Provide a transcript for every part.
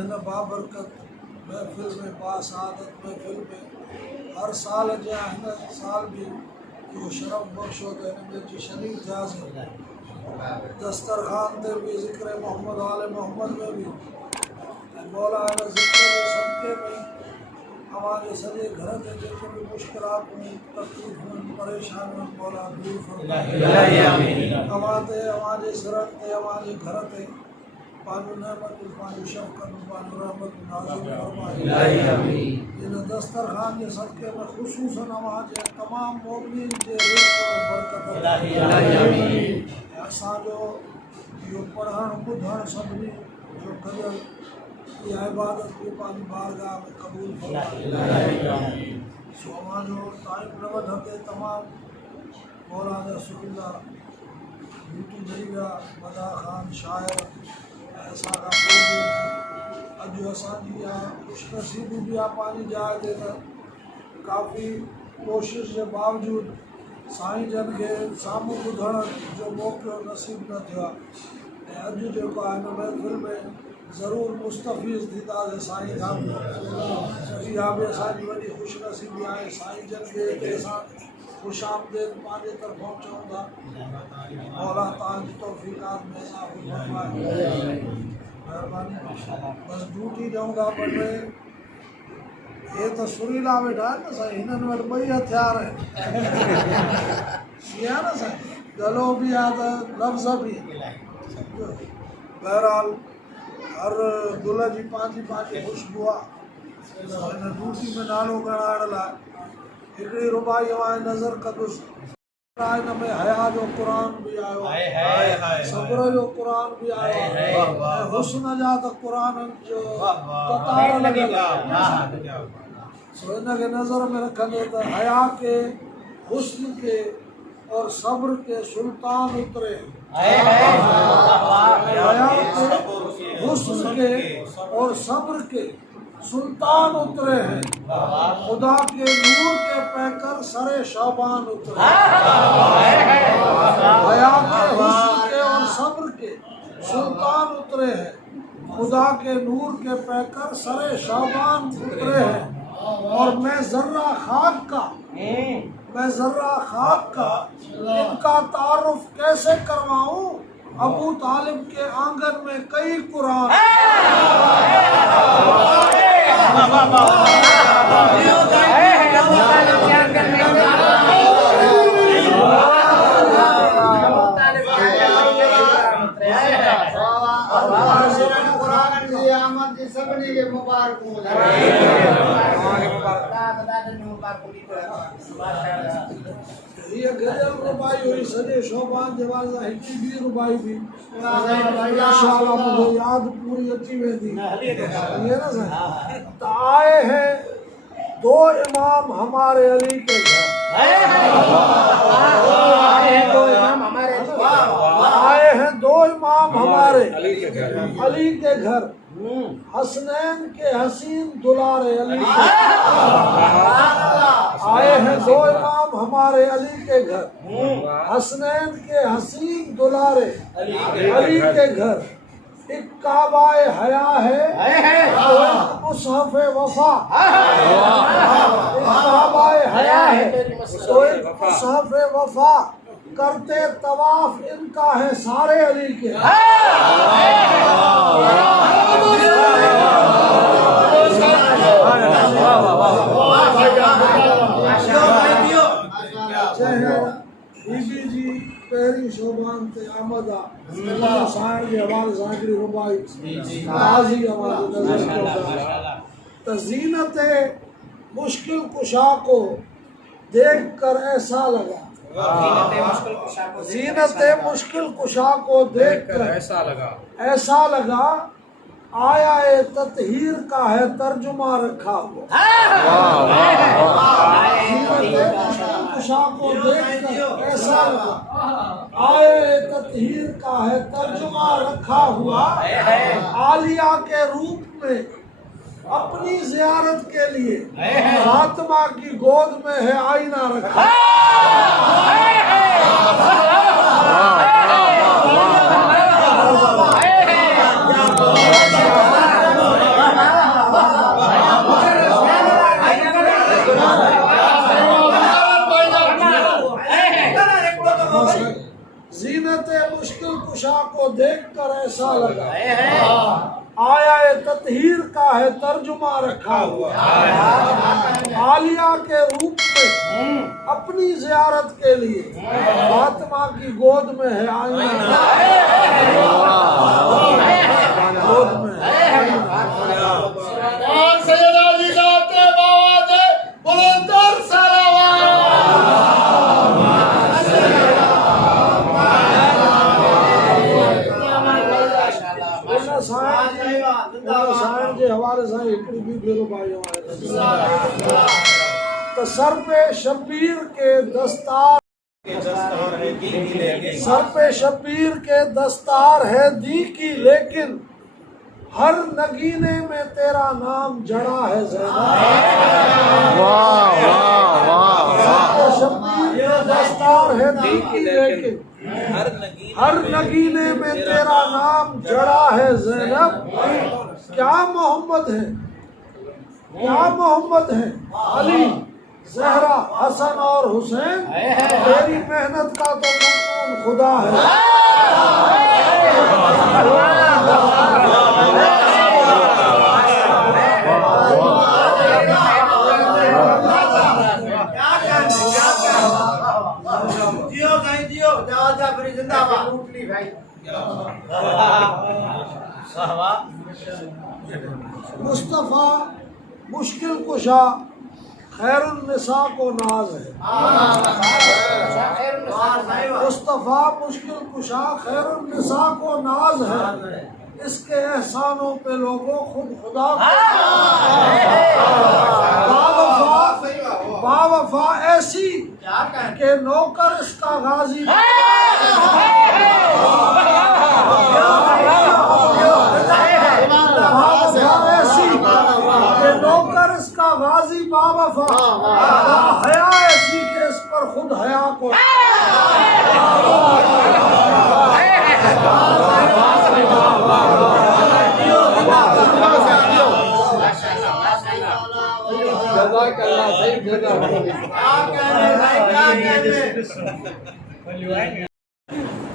हिन बाबरकत महफ़िल में बासादत महफ़िल में हर साल जा हिन साल भी इहो शरफ़ बख़्शो त हिन में अची शरीफ़ थियासीं। दस्तरखान ते भी ज़िक्र मोहम्मद आल मोहम्मद में भी मौला हिन ज़िक्र जे सदक़े में हमारे सॼे घर ते जेके भी मुश्किलातूं तकलीफ़ूं परेशानियूं मौला दूर फरमाए। अवां ते अवां जे सिरनि ते अवां जे घर ते पंहिंजूं नेमतूं पंहिंजूं शफ़क़तूं पंहिंजूं रहमतूं नाज़िल फरमाए। इन दस्तरखान जे सदक़े में ख़ुशूसन अवां जे तमामु मोमिनीन जे रिज़्क़ में बरकत असांजो इहो पढ़णु ॿुधणु सभिनी जो गॾियल इहा इबादत भी पंहिंजी बारगाह में क़बूल फरमाए। सो अवां जो टाइम न वधंदे तमामु मौला जा सुरीला बूटी ॾेई विया मदा ख़ान शाइर ऐं असां खां पोइ बि अॼु असांजी इहा ख़ुशनसीबी बि आहे पंहिंजी जाइ ते त काफ़ी कोशिश जे बावजूदि साईं जन खे साम्हूं ॿुधण जो मौक़ो नसीब न थियो आहे। ऐं अॼु जेको आहे हिन महफ़िल में ज़रूरु मुस्तफ़ीज़ थींदासीं साईं खां बि। इहा बि असांजी वॾी ख़ुशनसीबी आहे। साईं जन खे हिते असां ख़ुशि आमदेद पंहिंजे तरफ़ां चऊं था। मौला तव्हांजी तौफ़ीक़ात में इज़ाफ़ो फरमाए, महिरबानी। बसि ड्यूटी ॾियूं था ॿ टे। हे त सुरीला वेठा आहिनि न साईं, हिननि वटि ॿई हथियार आहिनि। ईअं आहे न साईं, गलो बि आहे त लफ़्ज़ बि। बहरहाल हर गुल जी पंहिंजी पंहिंजी ख़ुशबू आहे। हिन ड्यूटी में नालो ॻणाइण लाइ हिकिड़ी रुबाई अवां नज़र कंदुसि। हिन में हया जो क़ुर बि आयो आहे, सब्र जो क़ुर बि आयो आहे, ऐं हुस्न जा त क़ुरनि जो कतार लॻल आहे। सो हिनखे नज़र में रखंदे त हया के, हुस्न के और सब्र के सुल्तान उतरे। हया के, हुस्न के और सब्र के सुल्तान उतरे हैं। खुदा के नूर के पैकर सरे शाबान उतरे। हया के, हुस्न के और सब्र के सुल्तान उतरे हैं। खुदा के नूर के पैकर सरे शाबान उतरे हैं। और मैं जर्रा खाक का इनका तारुफ कैसे करवाऊं। अबू तालिब के आंगन में कई कुरान। ये गजल रुबाई हुई सॼे शोभान जे वाज़ा हिकु ॿी रुबाई बि इंशाअल्लाह मुझे याद पूरी अची वेंदी। ये ना साईं त आए हैं दो इमाम हमारे अली के घर। आए हैं दो इमाम हमारे अली के घर। हसनैन के हसीन दुलारे अली के। आए हैं दो इमाम हमारे अली के घर। हसनैन के हसीन दुलारे अली के घर। एक काबाए हया है तो मुसहफ वफा। एक काबाए हया है तो एक मुसहफ वफा। करते तवाफ इनका है सारे अली के। बीबी जी पहिरीं शोभान ते आमद आहे। साईं जे हवाले सां हिकिड़ी रुबाई ताज़ी आवाज़ नज़र त ज़ीनत मुश्किल कुशा को देख कर ऐसा लगा। ज़ीनत मुश्किल कुशा को देख कर ऐसा लगा आया ए ततहीर का है तर्जुमा रखा हुआ। ज़ीनत मुश्किल कुशा को देख कर ऐसा लगा आया ततहीर का है तर्जुमा रखा हुआ। आलिया के रूप में अपनी ज़ियारत के लिए फातिमा की गोद में है आईना रखा। کشا کو دیکھ کر ایسا لگا آیا تطہیر کا ہے ترجمہ رکھا ہوا عالیہ کے روپ میں اپنی زیارت کے لیے فاطمہ کی گود میں ہے آئینہ گود میں تو سر پہ شبیر کے دستار سر پہ شبیر کے دستار ہے دی کی لیکن ہر نگینے میں تیرا نام جڑا ہے زینب سر پہ شبیر کے دستار ہے دی کی لیکن ہر نگینے میں تیرا نام جڑا ہے زینب کیا محمد ہے کیا محمد ہے علی زہرا حسن اور حسین تیری محنت کا تو ممنون خدا ہے مصطفیٰ مشکل کشا خیر النساء کو ناز ہے مصطفیٰ مشکل کشا خیر النساء کو ناز ہے اس کے احسانوں پہ لوگوں خود خدا با وفا ایسی کہ نوکر اس کا غازی نوکر اس کا غازی با وفا حیا ایسی کہ اس پر خود حیا کو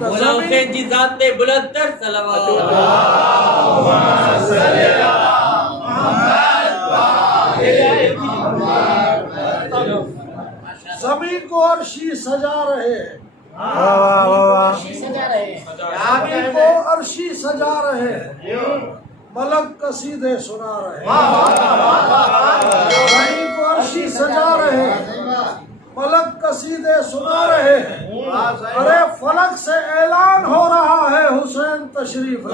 حسین جی ذات بلند تر صلوات زمین کو عرشی سجا رہے ہیں زمین کو عرشی سجا رہے ہیں ملک قصیدے سنا رہے ہیں زمین کو عرشی سجا رہے ہیں ملک قصیدے سنا رہے ہیں ارے فلک سے اعلان ہو رہا ہے حسین تشریف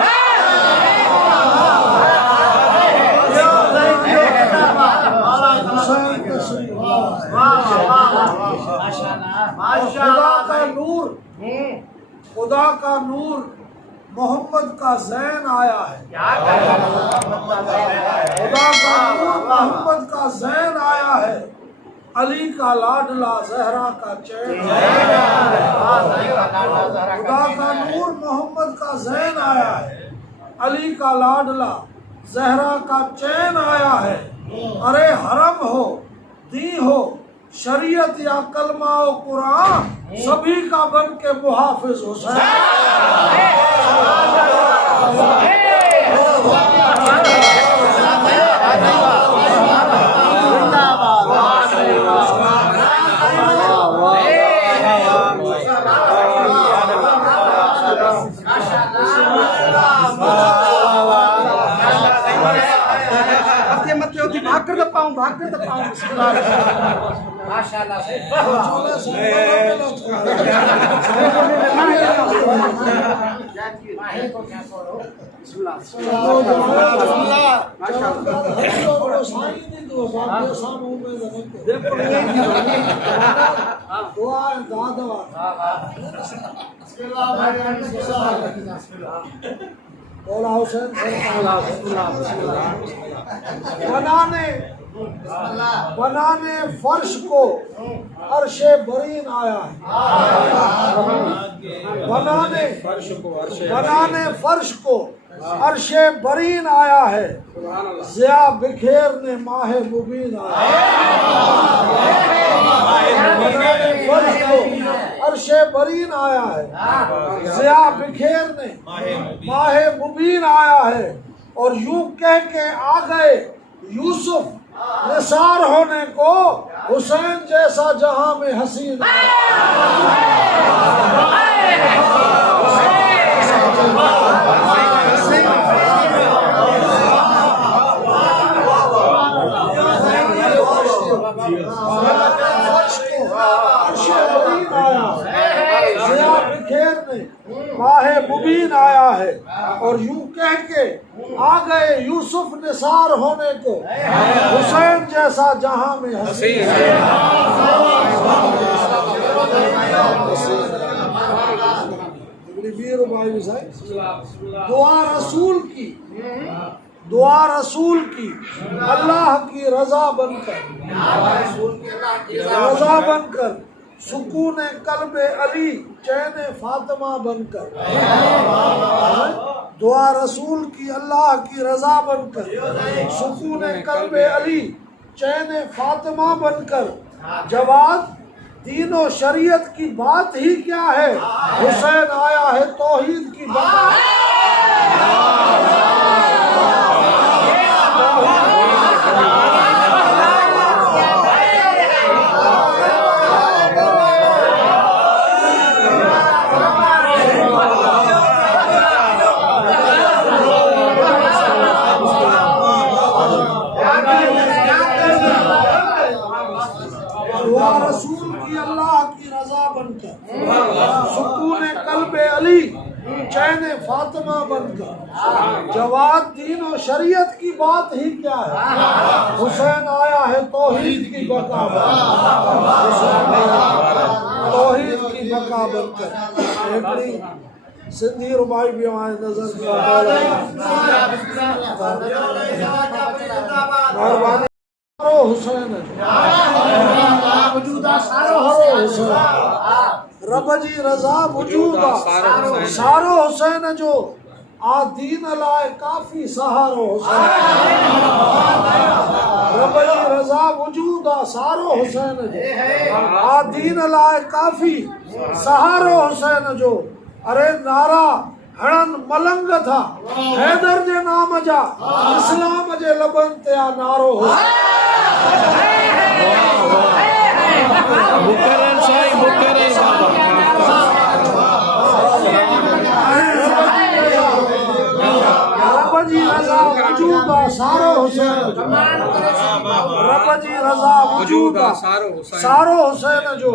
خدا کا نور خدا کا نور محمد کا زین آیا ہے خدا کا نور محمد کا زین آیا ہے علی کا لاڈلا زہرا کا چین خدا کا نور محمد کا زین آیا ہے علی کا لاڈلا زہرا کا چین آیا ہے ارے حرم ہو دی ہو شریعت یا کلمہ و قرآن سبھی کا بن کے محافظ حسین بھاگ کر دپاؤں ماشاءاللہ بنانے فرش کو عرش برین آیا ہے بنانے فرش کو عرش برین آیا ہے، ضیا بکھیرنے ماہ مبین آیا ہے۔ عرش برین آیا ہے، ضیا بکھیرنے ماہ مبین آیا ہے، اور یوں کہہ کے آ گئے یوسف نثار ہونے کو، حسین جیسا جہاں میں حسین ماہ مبین آیا ہے، اور یوں کہہ کے آ گئے یوسف نثار ہونے کو، حسین جیسا جہاں میں حسین دعا رسول کی اللہ کی رضا بن کر سکون قلب علی چین فاطمہ بن کر، دعا رسول کی اللہ کی رضا بن کر سکون قلب علی چین فاطمہ بن کر، جواد دین و شریعت کی بات ہی کیا ہے، حسین آیا ہے توحید کی بات رسول کی اللہ کی رضا بن کر سکون قلب علی چین فاطمہ بن کر، جواد دین و شریعت کی بات ہی کیا ہے، حسین آیا ہے توحید کی بقا توحید کی بقا بن کر۔ ایک سندھی ربائی بھی ہمارے نظر مہربانی حسین رب جی رضا وجود سارو حسین جو آ دین لائے کافی سہارو حسین، رب جی رضا وجود سارو حسین جو آ دین لائے کافی سہارو حسین جو، ارے نعرہ ہڑن ملنگ تھا حیدر جے نام جا اسلام جے لبن تیا نارو حسین۔ مکرر صاحب مکرر رب جی رضا وجود سارو حسین، رب جی رضا وجود سارو حسین جو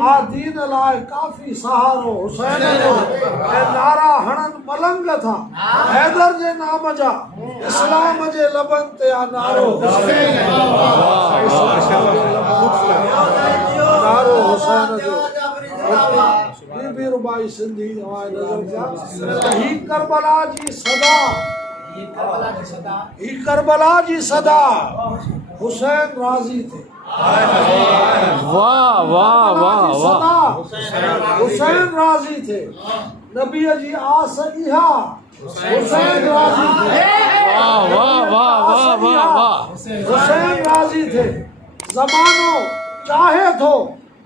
آ دین لائے کافی سہارو حسین جو، اے نعرہ ہڑن ملنگ تھا حیدر جے نام جا اسلام جے لبن تیا نارو حسین، نارو حسین جو۔ بی بی ربائی سندھی ہمارے نظر کیا ہی کربلا جی صدا، ہی کربلا جی صدا حسین راضی تھے، واہ واہ واہ واہ، حسین راضی تھے، نبی جی آ سکیہا حسین راضی تھے، واہ واہ واہ واہ واہ واہ، حسین راضی تھے، زمانو چاہے تو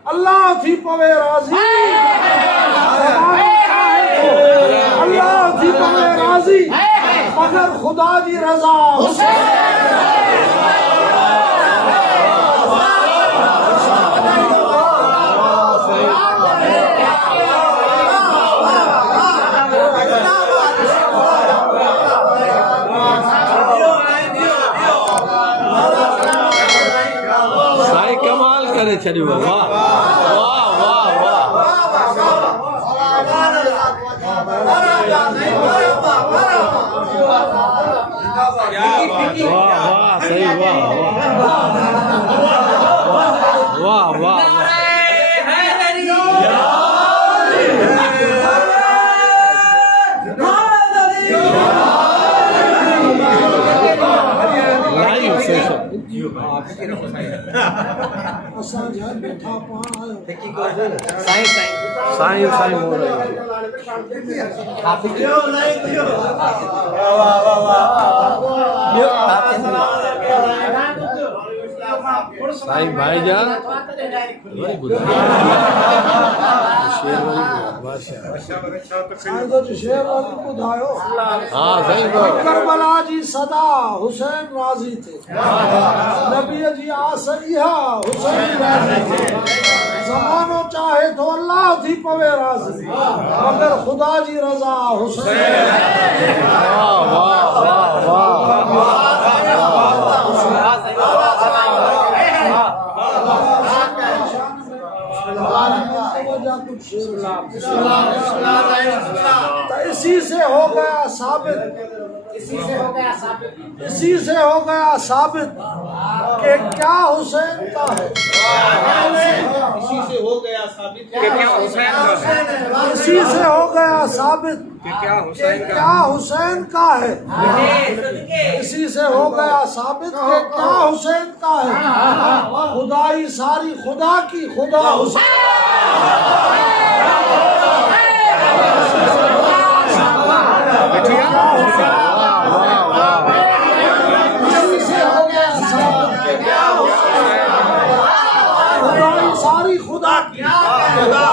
اللہ تھی پوے راضی، اللہ تھی پوے راضی مگر خدا جی رضا حسین۔ سائی کمال کرے چھڑیو، واہ واہ واہ واہ، واہ صحیح، واہ واہ واہ واہ، سائیں مور साईं भाई जान वेरी गुड साईं जो शेर वाली ॿुधायो हाँ सही बात करबला जी सदा हुसैन राज़ी थे नबीअ जी आस इहा हुसैन राज़ी थे ज़मानो चाहे तो अल्लाह थी पवे राज़ी मगर खुदा जी रज़ा हुसैन वाह वाह वाह तो इसी से हो गया साबित इसी से हो गया साबित कि क्या हुसैन का है इसी से हो गया साबित कि क्या हुसैन का है इसी से हो गया साबित कि क्या कि हुसैन का क्या हुसैन का है इसी से हो गया साबित कि क्या हुसैन का है खुदाई सारी खुदा की खुदा हुसैन इसी से हो गया साबित कि क्या हुसैन खुदाई सारी खुदा की खुदा